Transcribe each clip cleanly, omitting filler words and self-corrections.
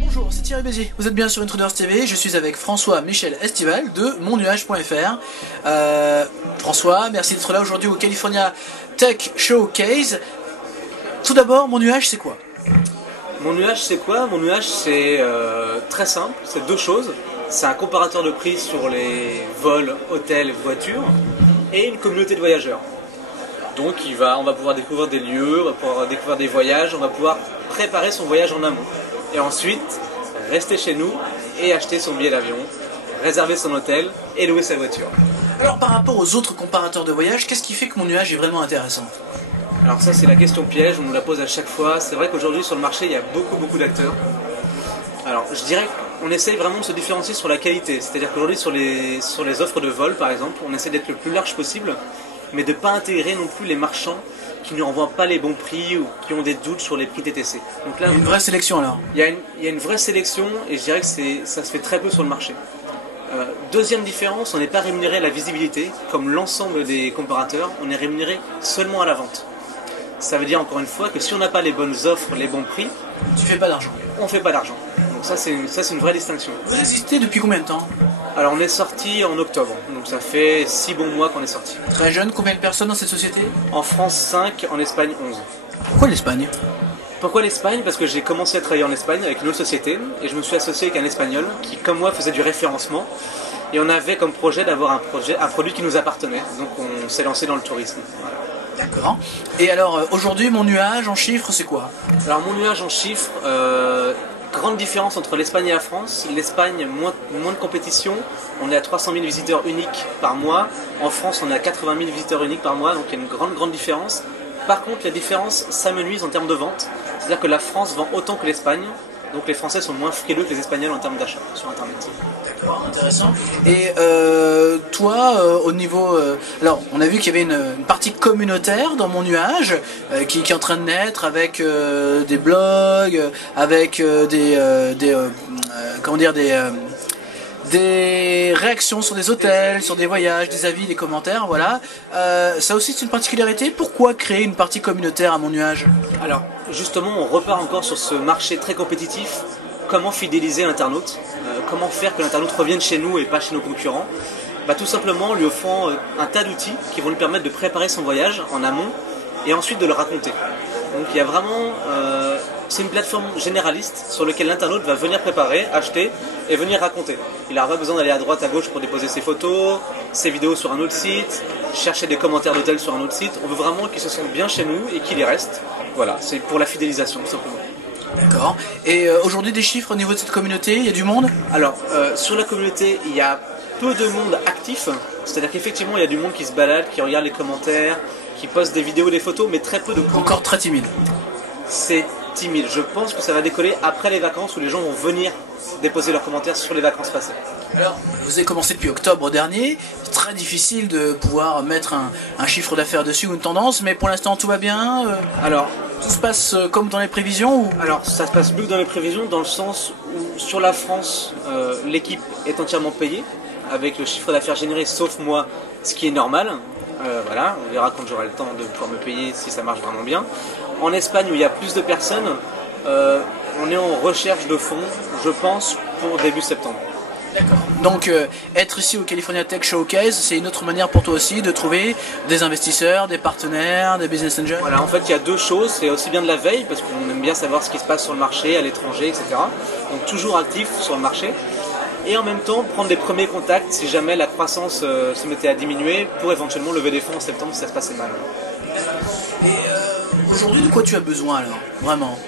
Bonjour, c'est Thierry Bézier, vous êtes bien sur Intruders TV, je suis avec François-Michel Estival de monnuage.fr. François, merci d'être là aujourd'hui au California Tech Showcase. Tout d'abord, mon nuage c'est quoi? Mon nuage c'est quoi? Mon nuage c'est très simple, c'est deux choses. C'est un comparateur de prix sur les vols, hôtels, voitures et une communauté de voyageurs. Donc on va pouvoir découvrir des lieux, on va pouvoir découvrir des voyages, on va pouvoir préparer son voyage en amont. Et ensuite, rester chez nous et acheter son billet d'avion, réserver son hôtel et louer sa voiture. Alors par rapport aux autres comparateurs de voyage, qu'est-ce qui fait que mon nuage est vraiment intéressant? Alors ça c'est la question piège, on nous la pose à chaque fois. C'est vrai qu'aujourd'hui sur le marché il y a beaucoup d'acteurs. Alors je dirais qu'on essaye vraiment de se différencier sur la qualité. C'est-à-dire qu'aujourd'hui sur les offres de vol par exemple, on essaie d'être le plus large possible, mais de ne pas intégrer non plus les marchands qui ne renvoient pas les bons prix ou qui ont des doutes sur les prix TTC. Donc là, il y a une vraie sélection alors? Il y a une vraie sélection et je dirais que ça se fait très peu sur le marché. Deuxième différence, on n'est pas rémunéré à la visibilité, comme l'ensemble des comparateurs, on est rémunéré seulement à la vente. Ça veut dire encore une fois que si on n'a pas les bonnes offres, les bons prix, tu fais pas d'argent. On fait pas d'argent. Donc ça c'est une vraie distinction. Vous existez depuis combien de temps? Alors on est sorti en octobre, donc ça fait 6 bons mois qu'on est sorti. Très jeune, combien de personnes dans cette société? En France 5, en Espagne 11. Pourquoi l'Espagne? Pourquoi l'Espagne? Parce que j'ai commencé à travailler en Espagne avec une autre société et je me suis associé avec un Espagnol qui comme moi faisait du référencement et on avait comme projet d'avoir un produit qui nous appartenait. Donc on s'est lancé dans le tourisme. Voilà. D'accord. Et alors aujourd'hui mon nuage en chiffres c'est quoi? Alors mon nuage en chiffres, grande différence entre l'Espagne et la France. L'Espagne, moins de compétition, on est à 300 000 visiteurs uniques par mois. En France on est à 80 000 visiteurs uniques par mois, donc il y a une grande différence. Par contre la différence s'amenuise en termes de vente, c'est-à-dire que la France vend autant que l'Espagne, donc les Français sont moins frileux que les Espagnols en termes d'achat sur Internet. D'accord, intéressant. Et toi, au niveau... alors, on a vu qu'il y avait une partie communautaire dans mon nuage qui est en train de naître avec des blogs, avec des réactions sur des hôtels, sur des voyages, des avis, des commentaires, voilà. Ça aussi c'est une particularité. Pourquoi créer une partie communautaire à mon nuage? Alors, justement, on repart encore sur ce marché très compétitif. Comment fidéliser l'internaute? Comment faire que l'internaute revienne chez nous et pas chez nos concurrents? Tout simplement en lui offrant un tas d'outils qui vont lui permettre de préparer son voyage en amont et ensuite de le raconter. Donc il y a vraiment... c'est une plateforme généraliste sur laquelle l'internaute va venir préparer, acheter et venir raconter. Il n'aura pas besoin d'aller à droite, à gauche pour déposer ses photos, ses vidéos sur un autre site, chercher des commentaires d'hôtel sur un autre site. On veut vraiment qu'il se sente bien chez nous et qu'il y reste. Voilà, c'est pour la fidélisation tout simplement. D'accord. Et aujourd'hui des chiffres au niveau de cette communauté, il y a du monde? Alors, sur la communauté, il y a peu de monde actif. C'est-à-dire qu'effectivement, il y a du monde qui se balade, qui regarde les commentaires, qui poste des vidéos, des photos, mais très peu de... Encore très timide. C'est timide. Je pense que ça va décoller après les vacances où les gens vont venir déposer leurs commentaires sur les vacances passées. Alors, vous avez commencé depuis octobre dernier, c'est très difficile de pouvoir mettre un chiffre d'affaires dessus ou une tendance, mais pour l'instant tout va bien. Alors, tout se passe comme dans les prévisions ou... Alors, ça se passe mieux que dans les prévisions, dans le sens où sur la France, l'équipe est entièrement payée, avec le chiffre d'affaires généré, sauf moi, ce qui est normal. Voilà, on verra quand j'aurai le temps de pouvoir me payer si ça marche vraiment bien. En Espagne, où il y a plus de personnes, on est en recherche de fonds, je pense, pour début septembre. D'accord. Donc être ici au California Tech Showcase, c'est une autre manière pour toi aussi de trouver des investisseurs, des partenaires, des business angels? Voilà, en fait il y a deux choses, c'est aussi bien de la veille, parce qu'on aime bien savoir ce qui se passe sur le marché, à l'étranger, etc. Donc toujours actif sur le marché. Et en même temps prendre des premiers contacts si jamais la croissance se mettait à diminuer, pour éventuellement lever des fonds en septembre si ça se passait mal. Et aujourd'hui de quoi tu as besoin alors, vraiment?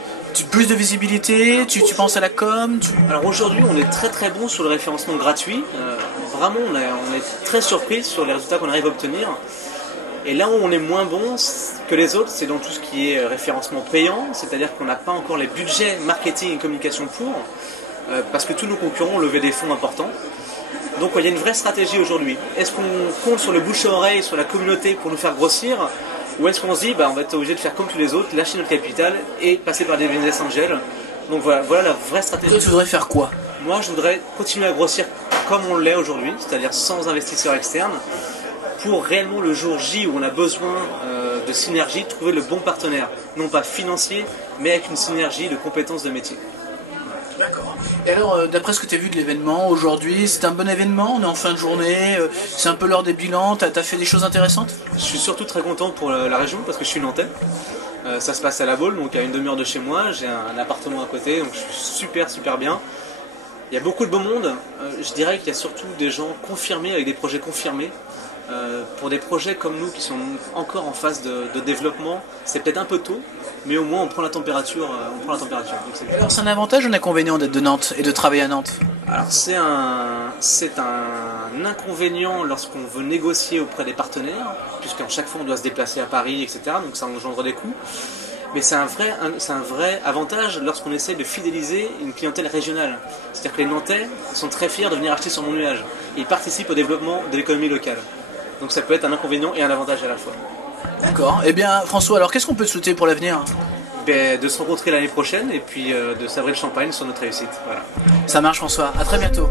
Plus de visibilité, tu penses à la com Alors aujourd'hui on est très bon sur le référencement gratuit, vraiment on est très surpris sur les résultats qu'on arrive à obtenir. Et là où on est moins bon que les autres, c'est dans tout ce qui est référencement payant, c'est-à-dire qu'on n'a pas encore les budgets marketing et communication pour, parce que tous nos concurrents ont levé des fonds importants. Donc il y a une vraie stratégie aujourd'hui. Est-ce qu'on compte sur le bouche à oreille, sur la communauté pour nous faire grossir? Ou est-ce qu'on se dit, on va être obligé de faire comme tous les autres, lâcher notre capital et passer par des business angels? Donc voilà la vraie stratégie. Toi, tu voudrais faire quoi? Moi, je voudrais continuer à grossir comme on l'est aujourd'hui, c'est-à-dire sans investisseurs externes, pour réellement le jour J où on a besoin de synergie, trouver le bon partenaire, non pas financier, mais avec une synergie de compétences de métier. D'accord. Et alors, d'après ce que tu as vu de l'événement aujourd'hui, c'est un bon événement, on est en fin de journée, c'est un peu l'heure des bilans, tu as fait des choses intéressantes? Je suis surtout très content pour la région parce que je suis nantais. Ça se passe à La Baule, donc à une demi-heure de chez moi, j'ai un appartement à côté, donc je suis super bien. Il y a beaucoup de beau monde, je dirais qu'il y a surtout des gens confirmés, avec des projets confirmés. Pour des projets comme nous qui sont encore en phase de développement, c'est peut-être un peu tôt, mais au moins on prend la température. Donc alors c'est un avantage ou un inconvénient d'être de Nantes et de travailler à Nantes? Alors c'est un inconvénient lorsqu'on veut négocier auprès des partenaires, puisqu'à chaque fois on doit se déplacer à Paris, etc. Donc ça engendre des coûts. Mais c'est un vrai avantage lorsqu'on essaie de fidéliser une clientèle régionale. C'est-à-dire que les Nantais sont très fiers de venir acheter sur mon nuage. Ils participent au développement de l'économie locale. Donc ça peut être un inconvénient et un avantage à la fois. D'accord. Eh bien François, alors qu'est-ce qu'on peut te souhaiter pour l'avenir? De se rencontrer l'année prochaine et puis de savourer le champagne sur notre réussite. Voilà. Ça marche François, à très bientôt.